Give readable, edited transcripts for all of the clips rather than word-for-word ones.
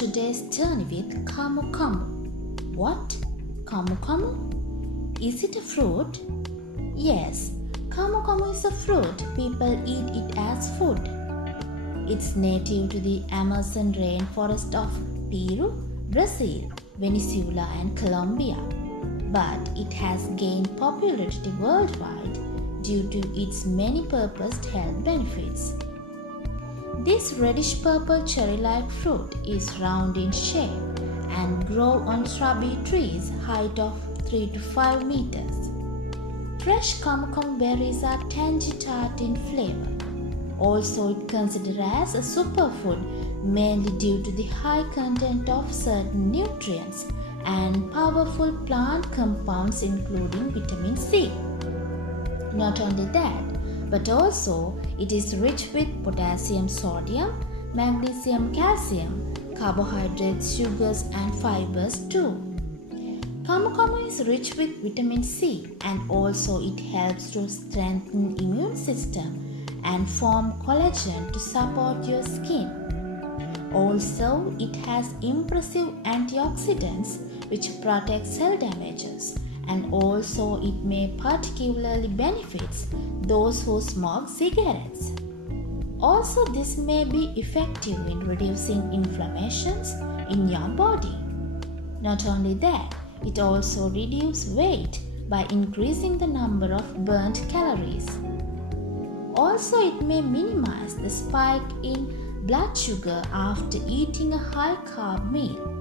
today's journey with Camu Camu. What? Camu Camu? Is it a fruit? Yes, Camu Camu is a fruit. People eat it as food. It's native to the Amazon rainforest of Peru, Brazil, Venezuela and Colombia. But it has gained popularity worldwide due to its many-purposed health benefits. This reddish-purple cherry-like fruit is round in shape and grow on shrubby trees height of 3 to 5 meters. Fresh Camu Camu berries are tangy tart in flavor. Also, it considered as a superfood mainly due to the high content of certain nutrients and powerful plant compounds including vitamin C. Not only that, but also it is rich with potassium, sodium, magnesium, calcium, carbohydrates, sugars and fibers too. Camu Camu is rich with vitamin C and also it helps to strengthen immune system and form collagen to support your skin. Also, it has impressive antioxidants which protect cell damages, and also it may particularly benefit those who smoke cigarettes. Also, this may be effective in reducing inflammations in your body. Not only that, it also reduces weight by increasing the number of burnt calories. Also, it may minimize the spike in blood sugar after eating a high-carb meal.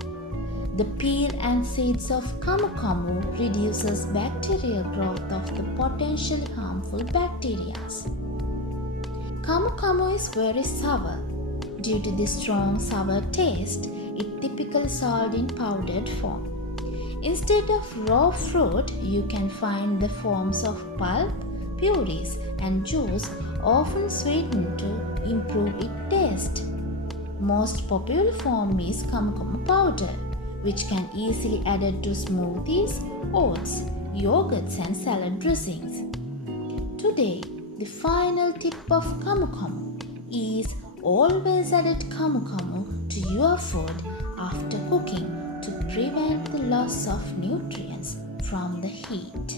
The peel and seeds of Camu Camu reduces bacterial growth of the potentially harmful bacteria. Camu Camu is very sour. Due to the strong sour taste, it typically sold in powdered form. Instead of raw fruit, you can find the forms of pulp, purees and juice often sweetened to improve its taste. Most popular form is Camu Camu powder, which can easily added to smoothies, oats, yogurts and salad dressings. Today, the final tip of Camu Camu is always add Camu Camu to your food after cooking to prevent the loss of nutrients from the heat.